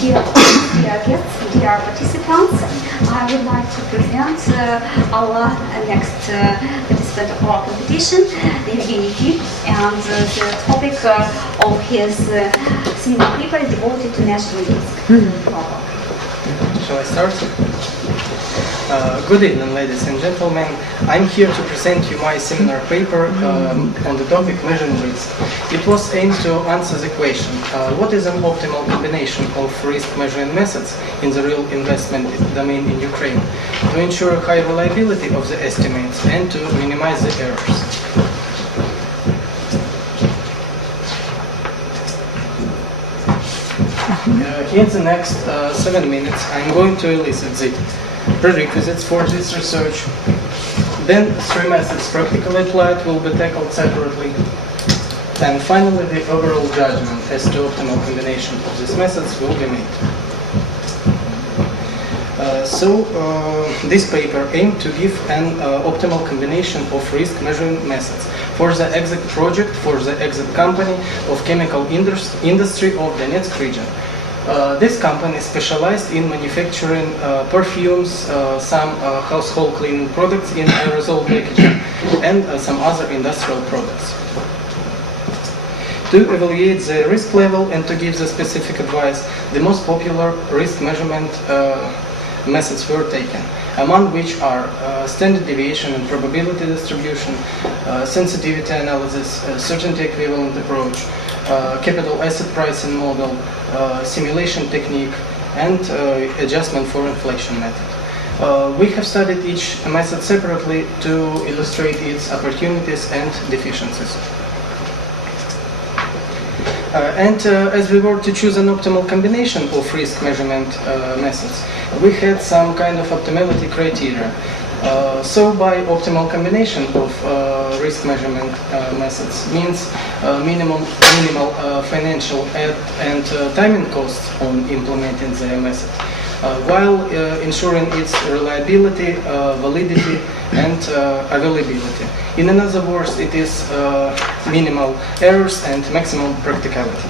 Dear guests, dear participants, I would like to present our next participant of our competition, Evgeny Fib, and the topic of his seminar paper is devoted to national risk. Shall I start? Good evening, ladies and gentlemen. I'm here to present you my seminar paper on the topic measuring risk. It was aimed to answer the question, what is an optimal combination of risk measuring methods in the real investment domain in Ukraine to ensure high reliability of the estimates and to minimize the errors. In the next 7 minutes, I'm going to elicit the prerequisites for this research. Then 3 methods practically applied will be tackled separately. And finally, the overall judgment as to optimal combination of these methods will be made. This paper aimed to give an optimal combination of risk measuring methods for the exact project, for the exact company of chemical industry of Donetsk region. This company specialized in manufacturing perfumes, some household cleaning products in aerosol packaging, and some other industrial products. To evaluate the risk level and to give the specific advice, the most popular risk measurement methods were taken, among which are standard deviation and probability distribution, sensitivity analysis, certainty equivalent approach, capital asset pricing model, simulation technique, and adjustment for inflation method. We have studied each method separately to illustrate its opportunities and deficiencies. As we were to choose an optimal combination of risk measurement methods, we had some kind of optimality criteria. So by optimal combination of risk measurement methods means minimal financial and timing costs on implementing the method, while ensuring its reliability, validity, and availability. In other words, it is minimal errors and maximum practicality.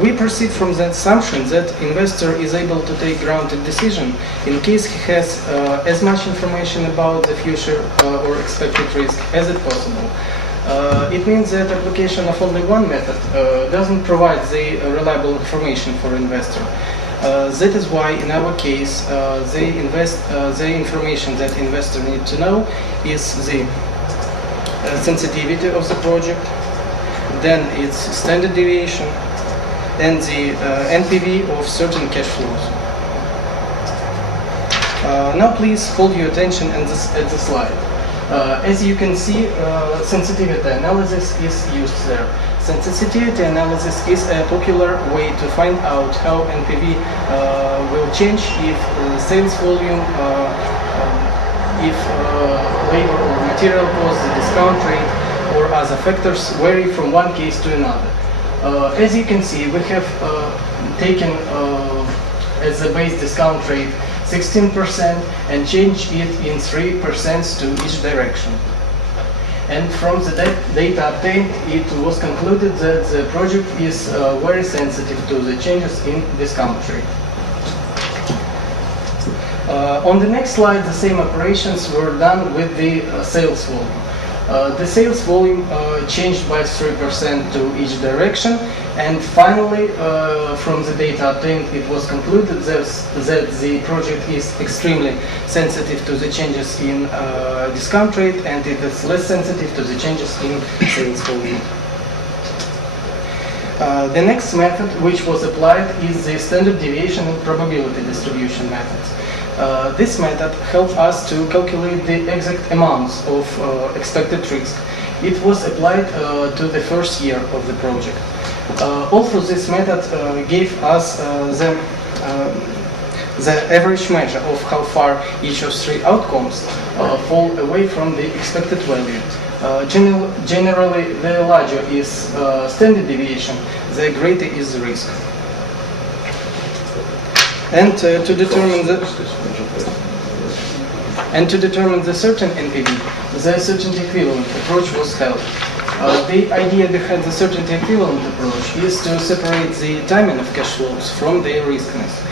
We proceed from the assumption that investor is able to take grounded decision in case he has as much information about the future or expected risk as it possible. It means that application of only one method doesn't provide the reliable information for investor. That is why in our case the information that investor need to know is the sensitivity of the project, then its standard deviation, and the NPV of certain cash flows. Now please hold your attention at the slide. As you can see, sensitivity analysis is used there. Sensitivity analysis is a popular way to find out how NPV will change if sales volume, if labor or material costs, the discount rate, or other factors vary from one case to another. As you can see, we have taken as a base discount rate 16% and changed it in 3% to each direction. And from the data obtained, it was concluded that the project is very sensitive to the changes in discount rate. On the next slide, the same operations were done with the sales volume. The sales volume changed by 3% to each direction, and finally, from the data obtained, it was concluded that the project is extremely sensitive to the changes in discount rate, and it is less sensitive to the changes in sales volume. The next method which was applied is the standard deviation and probability distribution methods. This method helped us to calculate the exact amounts of expected risk. It was applied to the first year of the project. Also, this method gave us the average measure of how far each of 3 outcomes fall away from the expected value. Generally, the larger is standard deviation, the greater is the risk. And to determine the certain NPV, the certainty equivalent approach was held. The idea behind the certainty equivalent approach is to separate the timing of cash flows from their riskiness.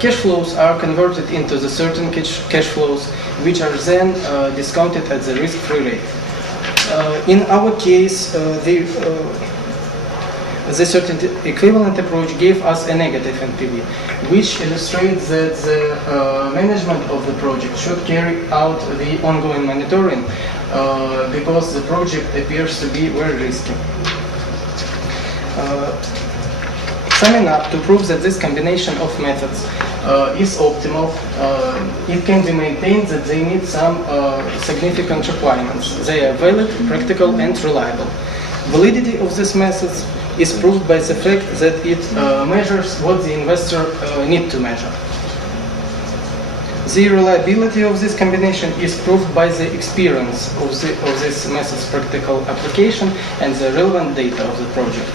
Cash flows are converted into the certain cash flows, which are then discounted at the risk-free rate. In our case, the certainty equivalent approach gave us a negative NPV, which illustrates that the management of the project should carry out the ongoing monitoring because the project appears to be very risky. Summing up, to prove that this combination of methods is optimal, it can be maintained that they meet some significant requirements. They are valid, practical, and reliable. Validity of these methods is proved by the fact that it measures what the investor needs to measure. The reliability of this combination is proved by the experience of this method's practical application and the relevant data of the project.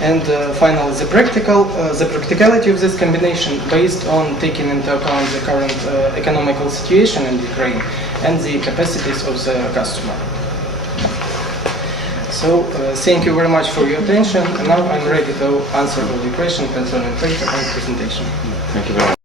And finally, the practicality of this combination based on taking into account the current economical situation in Ukraine and the capacities of the customer. So, thank you very much for your attention, and now I'm ready to answer all the questions concerning paper and presentation. Thank you very much.